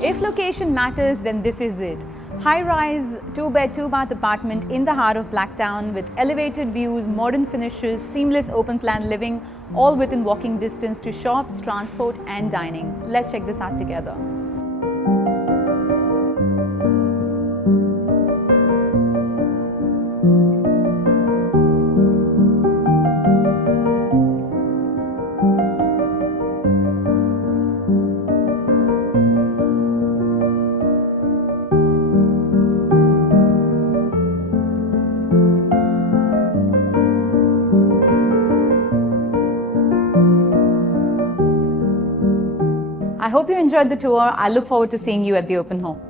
If location matters, then this is it. High-rise, 2-bed, 2-bath apartment in the heart of Blacktown with elevated views, modern finishes, seamless open-plan living, all within walking distance to shops, transport and dining. Let's check this out together. I hope you enjoyed the tour. I look forward to seeing you at the open home.